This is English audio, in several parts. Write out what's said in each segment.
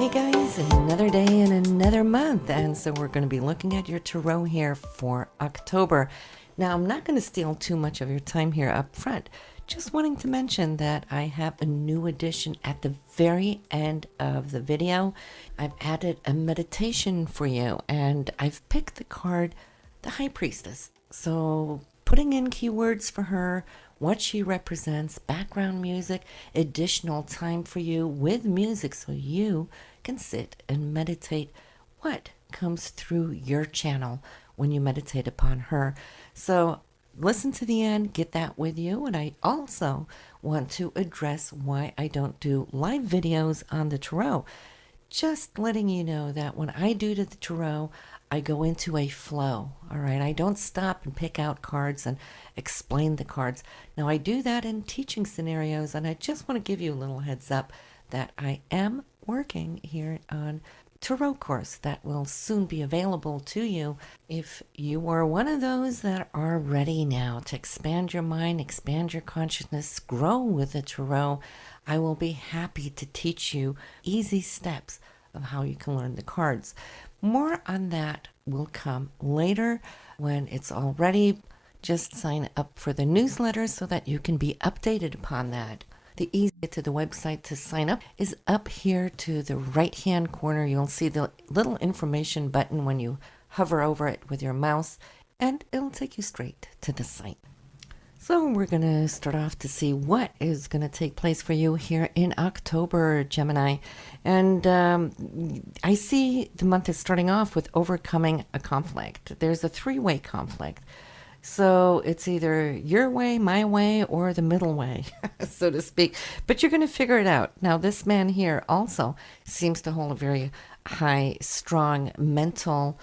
Hey guys, another day and another month, and so we're going to be looking at your tarot here for October. Now, I'm not going to steal too much of your time here up front. Just wanting to mention that I have a new addition at the very end of the video. I've added a meditation for you, and I've picked the card, the High Priestess. So putting in keywords for her, what she represents, background music, additional time for you with music so you can sit and meditate what comes through your channel when you meditate upon her. So listen to the end, get that with you. And I also want to address why I don't do live videos on the tarot. Just letting you know that when I do the tarot, I go into a flow, all right? I don't stop and pick out cards and explain the cards. Now, I do that in teaching scenarios, and I just want to give you a little heads up that I am working here on tarot course that will soon be available to you. If you are one of those that are ready now to expand your mind, expand your consciousness, grow with the tarot, I will be happy to teach you easy steps of how you can learn the cards. More on that will come later when it's all ready. Just sign up for the newsletter so that you can be updated upon that. The easy to the website to sign up is up here to the right hand corner. You'll see the little information button when you hover over it with your mouse, and it'll take you straight to the site. So we're going to start off to see what is going to take place for you here in October, Gemini. And I see the month is starting off with overcoming a conflict. There's a three-way conflict. So it's either your way, my way, or the middle way, so to speak. But you're going to figure it out. Now, this man here also seems to hold a very high, strong mental,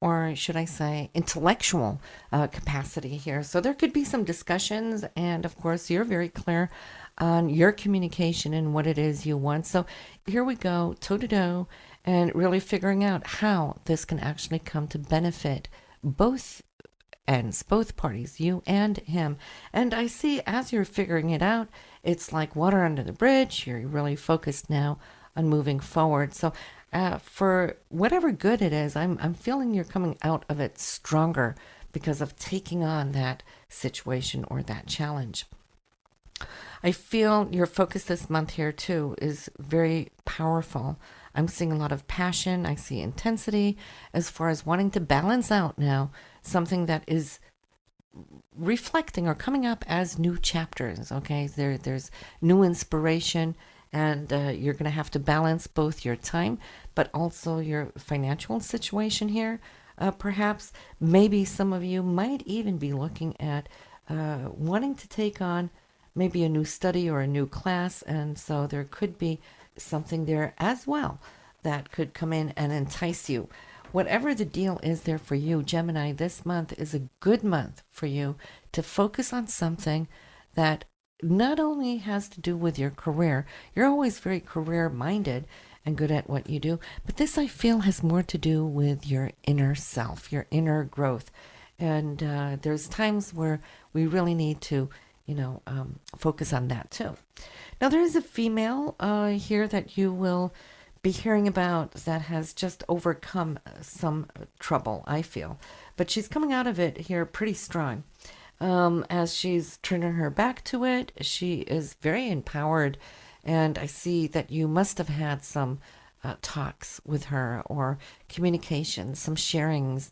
or should I say intellectual capacity here. So there could be some discussions, and of course you're very clear on your communication and what it is you want. So here we go, toe-to-toe, and really figuring out how this can actually come to benefit both ends, both parties, you and him. And I see as you're figuring it out, it's like water under the bridge. You're really focused now on moving forward. So for whatever good it is, I'm feeling you're coming out of it stronger because of taking on that situation or that challenge. I feel your focus this month here too is very powerful. I'm seeing a lot of passion. I see intensity as far as wanting to balance out now something that is reflecting or coming up as new chapters. Okay, there's new inspiration. And you're going to have to balance both your time, but also your financial situation here. Perhaps, maybe some of you might even be looking at wanting to take on maybe a new study or a new class. And so there could be something there as well that could come in and entice you. Whatever the deal is there for you, Gemini, this month is a good month for you to focus on something that not only has to do with your career. You're always very career-minded and good at what you do, but this I feel has more to do with your inner self, your inner growth. And there's times where we really need to, focus on that too. Now there is a female here that you will be hearing about that has just overcome some trouble, I feel. But she's coming out of it here pretty strong. As she's turning her back to it, she is very empowered, and I see that you must have had some talks with her or communication, some sharings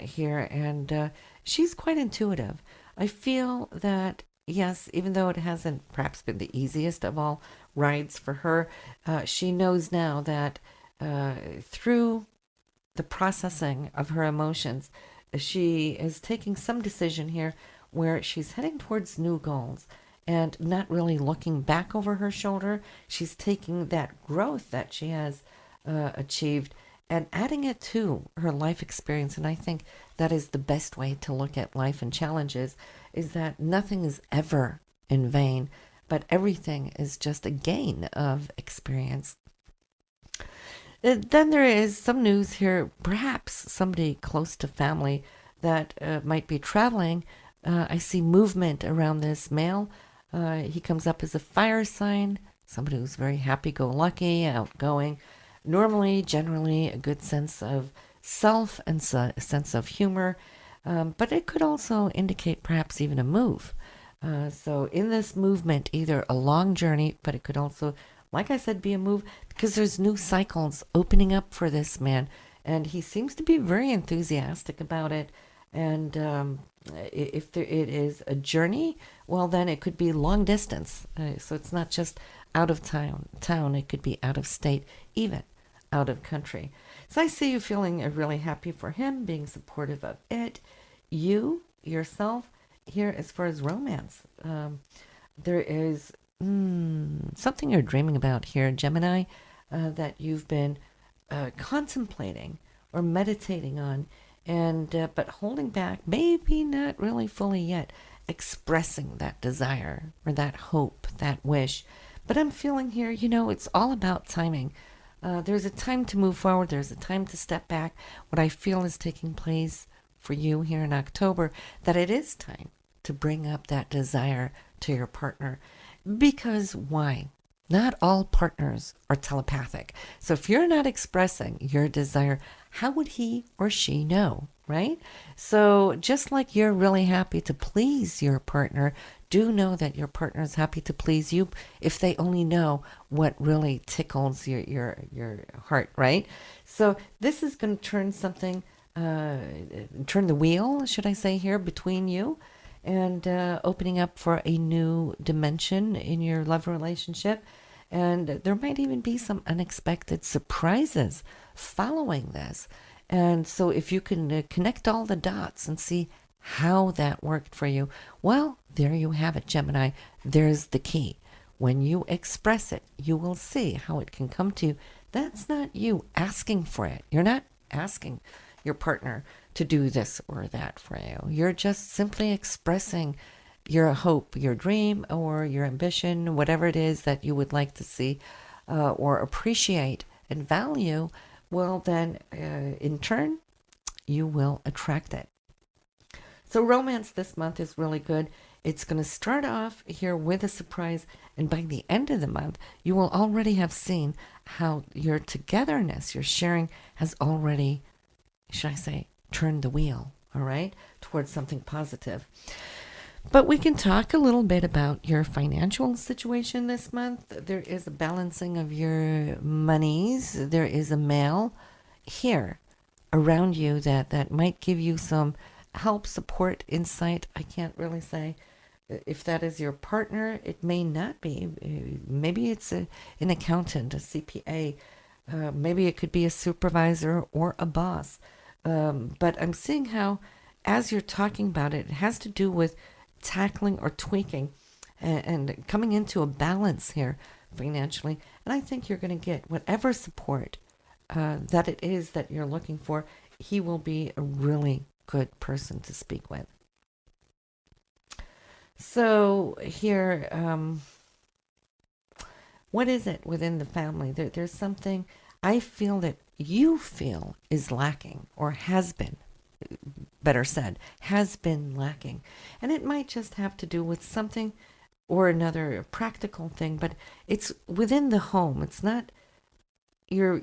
here, and she's quite intuitive. I feel that, yes, even though it hasn't perhaps been the easiest of all rides for her, she knows now that through the processing of her emotions, she is taking some decision here where she's heading towards new goals and not really looking back over her shoulder. She's taking that growth that she has achieved and adding it to her life experience. And I think that is the best way to look at life and challenges, is that nothing is ever in vain, but everything is just a gain of experience. Then there is some news here, perhaps somebody close to family that might be traveling. I see movement around this male. He comes up as a fire sign, somebody who's very happy-go-lucky, outgoing, Normally, generally, a good sense of self and sense of humor, but it could also indicate perhaps even a move. So in this movement, either a long journey, but it could also, like I said, be a move because there's new cycles opening up for this man, and he seems to be very enthusiastic about it. And if it is a journey, well, then it could be long distance. So it's not just out of town. It could be out of state, even out of country. So I see you feeling really happy for him, being supportive of it. You yourself here, as far as romance, there is something you're dreaming about here, Gemini, that you've been contemplating or meditating on, and but holding back, maybe not really fully yet, expressing that desire or that hope, that wish. But I'm feeling here, it's all about timing. There's a time to move forward. There's a time to step back. What I feel is taking place for you here in October, that it is time to bring up that desire to your partner. Because why? Not all partners are telepathic. So if you're not expressing your desire, how would he or she know, right? So just like you're really happy to please your partner, do know that your partner is happy to please you if they only know what really tickles your heart, right? So this is going to turn something, turn the wheel, should I say here, between you and opening up for a new dimension in your love relationship. And there might even be some unexpected surprises following this. And so if you can connect all the dots and see how that worked for you, well, there you have it, Gemini. There's the key. When you express it, you will see how it can come to you. That's not you asking for it. You're not asking your partner to do this or that for you. You're just simply expressing your hope, your dream, or your ambition, whatever it is that you would like to see or appreciate and value. Well, then in turn, you will attract it. So romance this month is really good. It's going to start off here with a surprise, and by the end of the month, you will already have seen how your togetherness, your sharing, has already, should I say, turned the wheel, all right, towards something positive. But we can talk a little bit about your financial situation this month. There is a balancing of your monies. There is a male here around you that might give you some help, support, insight. I can't really say if that is your partner. It may not be. Maybe it's an accountant, a CPA. Maybe it could be a supervisor or a boss. But I'm seeing how, as you're talking about it, it has to do with tackling or tweaking and coming into a balance here financially. And I think you're going to get whatever support that it is that you're looking for. He will be a really good person to speak with. So here, what is it within the family? There's something I feel that you feel is lacking, or has been, better said, has been lacking. And it might just have to do with something or another practical thing, but it's within the home. It's not your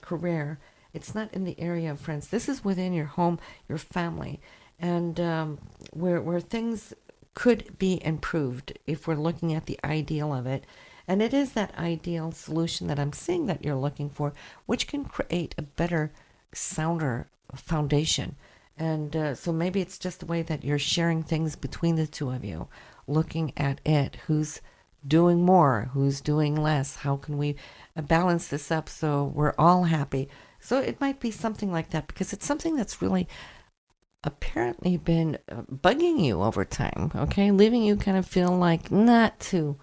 career. It's not in the area of friends. This is within your home, your family, and where things could be improved if we're looking at the ideal of it. And it is that ideal solution that I'm seeing that you're looking for, which can create a better, sounder foundation. And so maybe it's just the way that you're sharing things between the two of you, looking at it, who's doing more, who's doing less, how can we balance this up so we're all happy. So it might be something like that, because it's something that's really apparently been bugging you over time, okay? Leaving you kind of feel like not too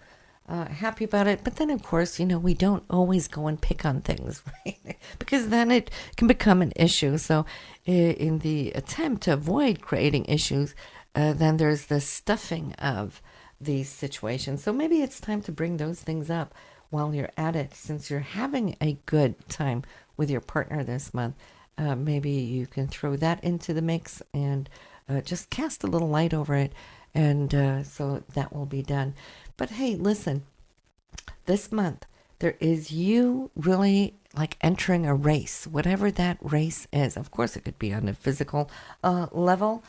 happy about it. But then, of course, we don't always go and pick on things, right? Because then it can become an issue. So in the attempt to avoid creating issues, then there's the stuffing of these situations. So maybe it's time to bring those things up while you're at it, since you're having a good time with your partner this month. Maybe you can throw that into the mix and just cast a little light over it, and so that will be done. But hey, listen, this month there is you really like entering a race, whatever that race is. Of course, it could be on a physical level,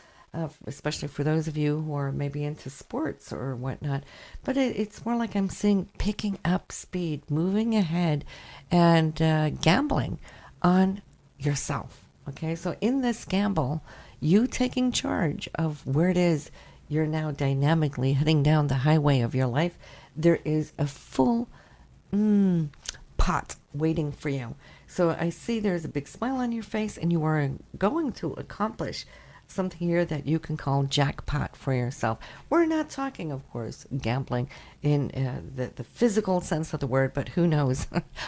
especially for those of you who are maybe into sports or whatnot. But it's more like I'm seeing picking up speed, moving ahead, and gambling on yourself. Okay, so in this gamble, you taking charge of where it is you're now dynamically heading down the highway of your life, there is a full pot waiting for you. So I see there's a big smile on your face, and you are going to accomplish something here that you can call jackpot for yourself. We're not talking, of course, gambling in the physical sense of the word, but who knows?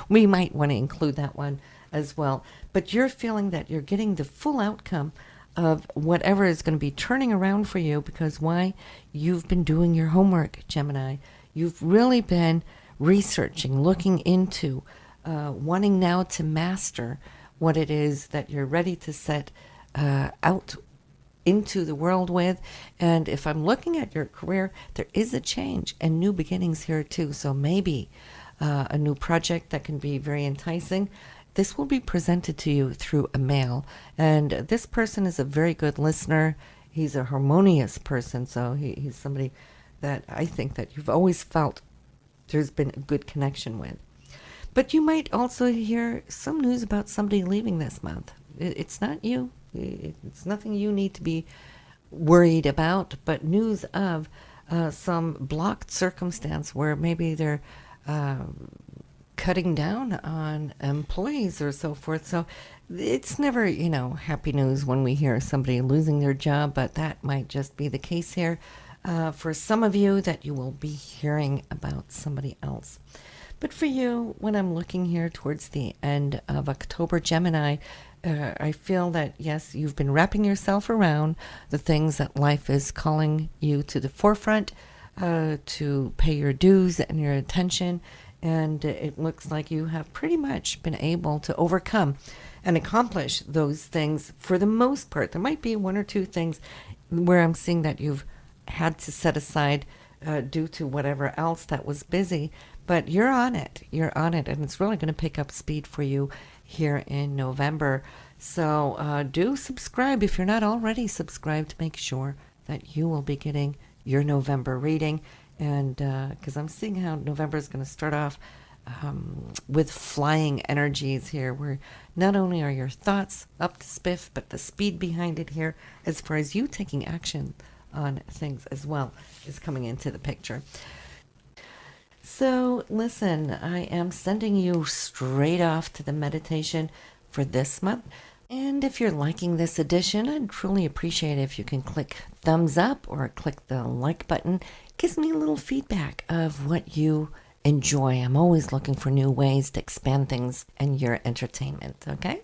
We might want to include that one as well. But you're feeling that you're getting the full outcome of whatever is going to be turning around for you, because why? You've been doing your homework, Gemini. You've really been researching, looking into, wanting now to master what it is that you're ready to set out into the world with. And if I'm looking at your career, there is a change and new beginnings here too. So maybe a new project that can be very enticing. This will be presented to you through a mail. And this person is a very good listener. He's a harmonious person. So he's somebody that I think that you've always felt there's been a good connection with. But you might also hear some news about somebody leaving this month. It's not you. It's nothing you need to be worried about, but news of some blocked circumstance where maybe they're cutting down on employees or so forth. So it's never, happy news when we hear somebody losing their job, but that might just be the case here for some of you, that you will be hearing about somebody else. But for you, when I'm looking here towards the end of October, Gemini, I feel that, yes, you've been wrapping yourself around the things that life is calling you to the forefront, to pay your dues and your attention. And it looks like you have pretty much been able to overcome and accomplish those things for the most part. There might be one or two things where I'm seeing that you've had to set aside due to whatever else that was busy. But you're on it. You're on it. And it's really going to pick up speed for you here in November. So do subscribe if you're not already subscribed. Make sure that you will be getting your November reading. And because I'm seeing how November is going to start off with flying energies here, where not only are your thoughts up to spiff, but the speed behind it here, as far as you taking action on things as well, is coming into the picture. So listen, I am sending you straight off to the meditation for this month. And if you're liking this edition, I'd truly appreciate it if you can click thumbs up or click the like button. It gives me a little feedback of what you enjoy. I'm always looking for new ways to expand things and your entertainment, okay?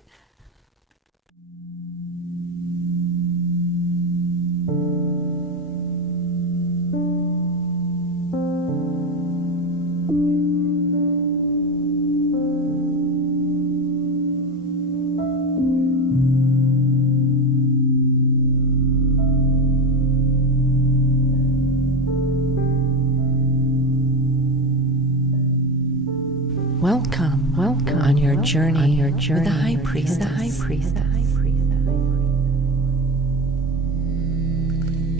Welcome on your journey with the High Priestess.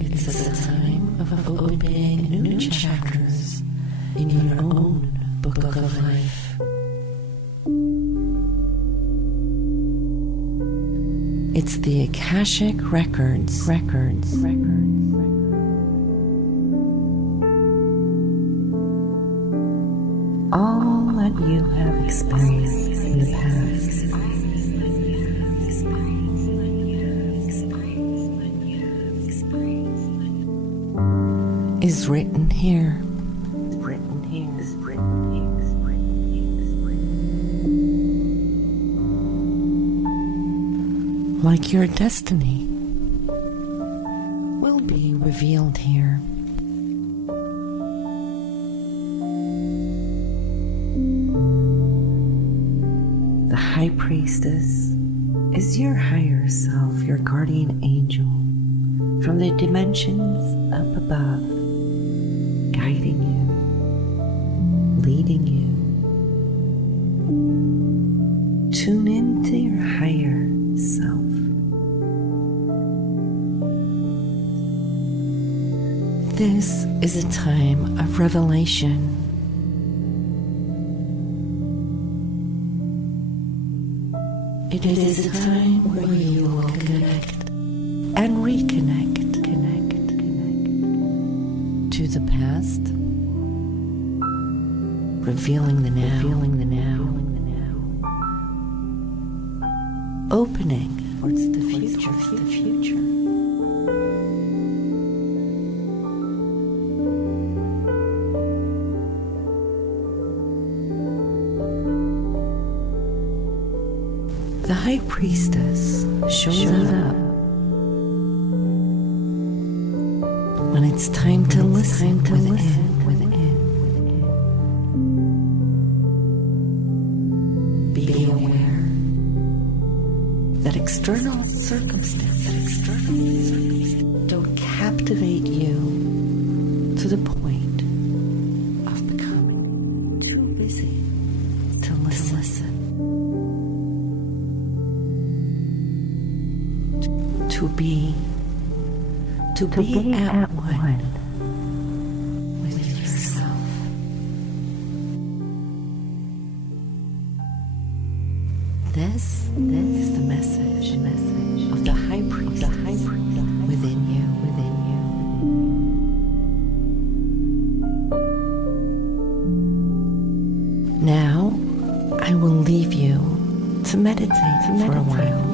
It's a time of opening new chapters in your own book of life. It's the Akashic Records. All that you have experienced in the past. Is written here. Like your destiny will be revealed here. The High Priestess is your higher self, your guardian angel from the dimensions up above, guiding you, leading you. tune into your higher self. This is a time of revelation. It is a time where you will connect and reconnect to the past, revealing the now, opening towards the future. The High Priestess shows up when it's time to listen within. Be aware that external circumstances don't captivate you to the point of becoming too busy to listen. To be at one with yourself. This is the message of the High Priestess within you. Now, I will leave you to meditate for a while.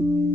you.